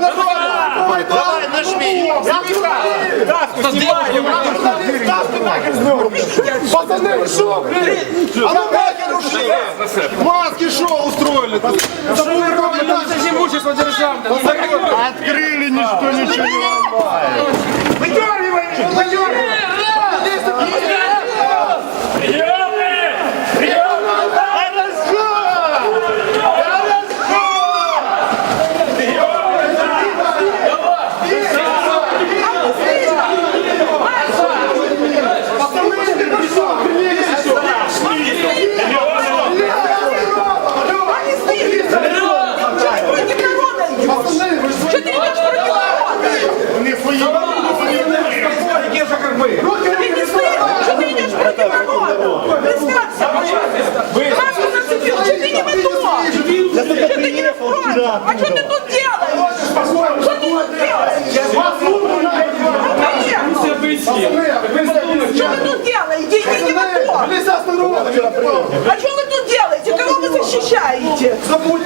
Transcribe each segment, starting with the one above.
нашим! Давай, давай, нажми! Ставку снимаем! Ставку! Пацаны, шо, блин? А ну нахер ушли! Маски шоу устроили! Что вы робите? Это имущество державное! Открыли, ничто ничего не не на фронте? А что ты тут делаешь? Что ты тут делаешь? Что вы тут делаете? Идите в АТО! Нельзя здорово! А что вы тут делаете? Кого вы защищаете? Кого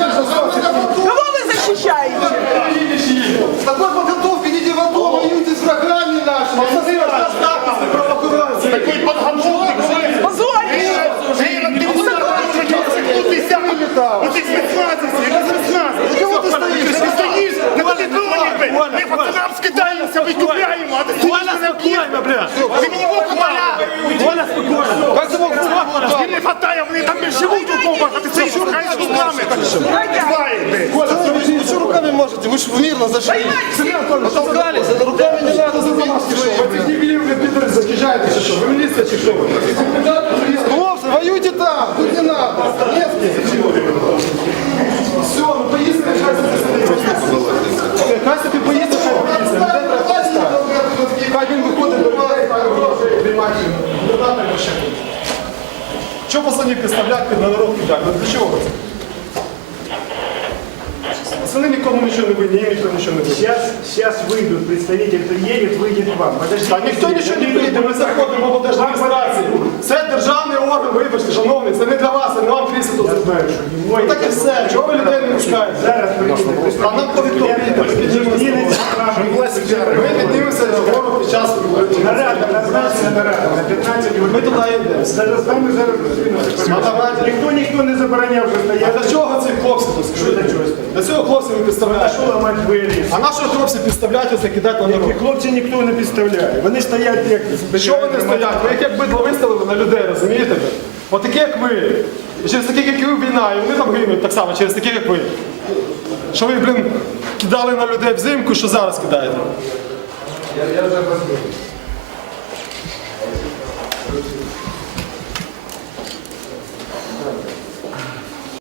скидаемся, выкупляем, а ты стоишь на спокойно, блядь! Ты не мог поля! Воля, спокойно! Как ты мог Ти не хватає, вони там не живуть у домах, а ти стоїш руками руками! Знає, блядь! Вы что руками можете? Вы же мирно зашли. Толкались, это руками не надо Захищаєтеся що? Ви міліція чи що? Хлопцы, воюйте там, тут не надо. Невский. Чого пацанів підставляти під на народ кидати? Ну для чого це? Пацани нікому нічого не винні, їм ніхто нічого не винні. Сейчас, сейчас выйдут представитель, кто едет, выйдет к вам. Подождите. Та ніхто нічого не вийде, ми заходимо в облдержадміністрацію. Це державний орган, вибачте, шановний, це не для вас, це не вам крісло тут Знаю, что не мой. Ну так і все, чого ви людей не пускаєте? Зараз приїде А нам ми Зараз з нами зараз зустрінемося. Ніхто ніхто не забороняв вже А стояти. для чого ці хлопці тут Що скажіть? для чого? Для цього хлопці ви А підставляєте. що ламати? А нашого хлопці підставляють і закидати на І народ. хлопці ніхто не підставляє. Вони стоять як... Що вони стоять? Ви їх як бидло виставили на людей, розумієте? От такі, як ви. І через таких, як ви, війна, і вони там гинуть так само, через таких, як ви. Що ви, блін, кидали на людей взимку, що зараз кидаєте? よし